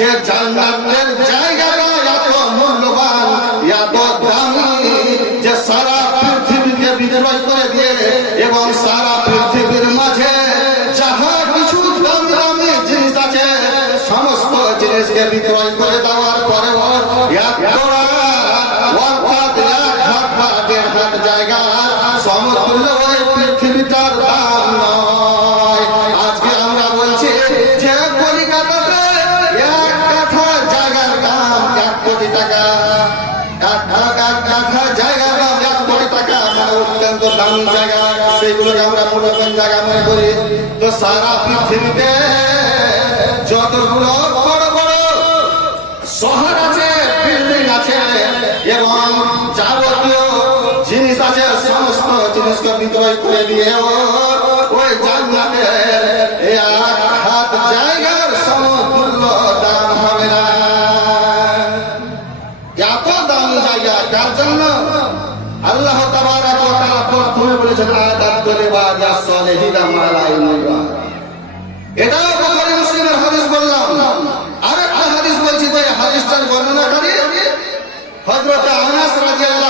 যে জান্নাতের জায়গাটা এত মূল্যবান, এত দামি, যে সারা পৃথিবীকে বিক্রয় করে দিয়ে এবং সারা পৃথিবীর মাঝে যাহা কিছু দামি দামি জিনিস আছে, সমস্ত জিনিসকে বিক্রয় করে দেওয়ার হাত জায়গা সমতুল্য ওই পৃথিবীটার দাম অত্যন্ত দামি জায়গা সেগুলোকে আমরা মূল্যবান জায়গা মনে করি। তো সারা পৃথিবীতে যতগুলো বড় বড় শহর আছে বিল্ডিং আছে, এবং যাবতীয় জিনিস আছে, সমস্ত জিনিসকে বিক্রয় করে দিয়ে ওই জান্নাতে এক বলেছেন আদাত করে বাজা সলিহিনা মালাইনুরা এটাও বুখারী মুসলিমের হাদিস বললাম। আরেকটা হাদিস বলছি, যে হাদিসটার বর্ণনাকারী হযরত আনাস রাদিয়াল্লাহু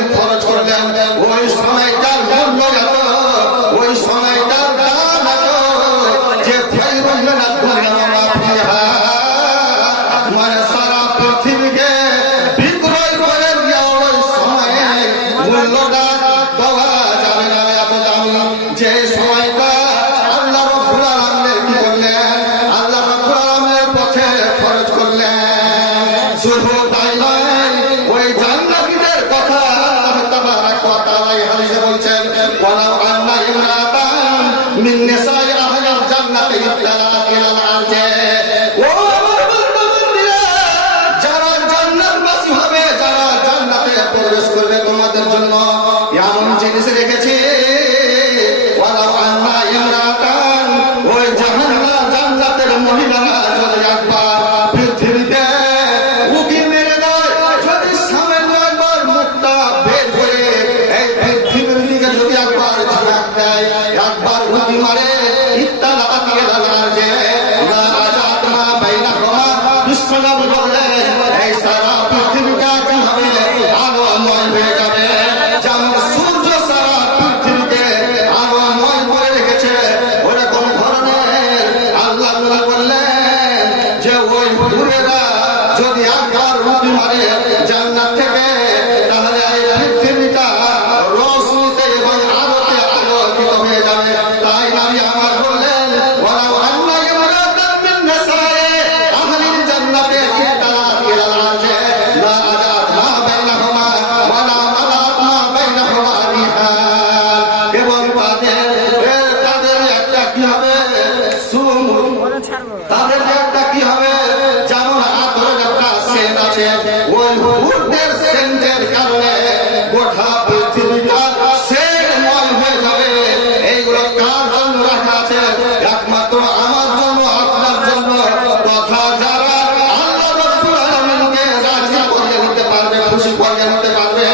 জাগিয়ে জান্নাতি হতে পারবে,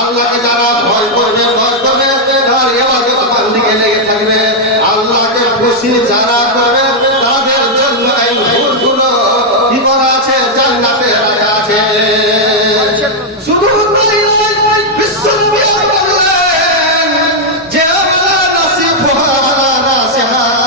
আল্লাহকে যারা ভয় করবে ভয় করবে, তার এবারে তোমার দিকে লেগে থাকবে। আল্লাহকে খুশি যারা করবে, তাদের জন্য এই ভুলগুলো আছে? জান্নাতে আছে।